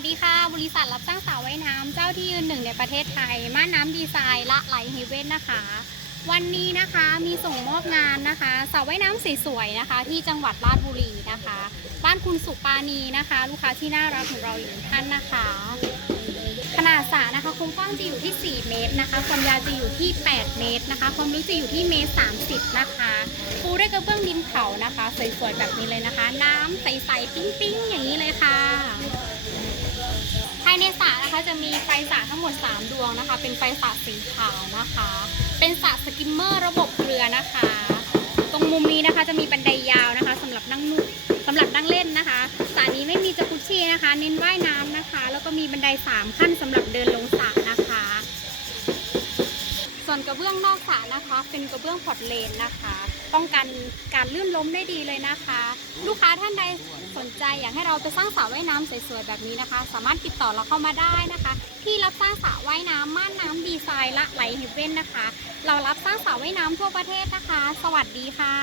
วัสดีค่ะ บริษัทรับสร้างสระว่ายน้ำเจ้าที่ยืนหนึ่งในประเทศไทยม่านน้ำดีไซน์ละไหลเฮเว่นนะคะ วันนี้นะคะมีส่งมอบงานนะคะสระว่ายน้ำสวยๆนะคะ ที่จังหวัดราชบุรีนะคะ บ้านคุณสุปานีนะคะ ลูกค้าที่น่ารักของเราอีกท่านนะคะ ขนาดสระนะคะโครงกว้างจะอยู่ที่ 4 เมตรนะคะ ความยาวจะอยู่ที่ 8 เมตรนะคะ ความลึกจะอยู่ที่เมตร 30 นะคะปูด้วยกระเบื้องดินเผานะคะสวยๆแบบนี้เลยนะคะ น้ำใสๆปิ๊งๆ สระนะคะจะมีไฟสระทั้งหมด 3 ดวงนะคะ เป็นไฟสระสีขาวนะคะ เป็นสระสกิมเมอร์ระบบเรือนะคะ ตรงมุมนี้นะคะจะมีบันไดยาวนะคะสำหรับนั่งนุ่สำหรับนั่งเล่นนะคะสระนี้ไม่มีจักรุชี่นะคะ เน้นว่ายน้ำนะคะ แล้วก็มีบันได3ขั้นสำหรับเดินลงสระ วนกระเบื้องนอกสระนะคะ เป็นกระเบื้องพอร์ตเลนนะคะ ป้องกันการลื่นล้มได้ดีเลยนะคะ ลูกค้าท่านใดสนใจอยากให้เราไปสร้างสระว่ายน้ำสวยๆแบบนี้นะคะ สามารถติดต่อเราเข้ามาได้นะคะ ที่รับสร้างสระว่ายน้ำม่านน้ำดีไซน์ละไหลเฮเว่นนะคะ เรารับสร้างสระว่ายน้ำทั่วประเทศนะคะ สวัสดีค่ะ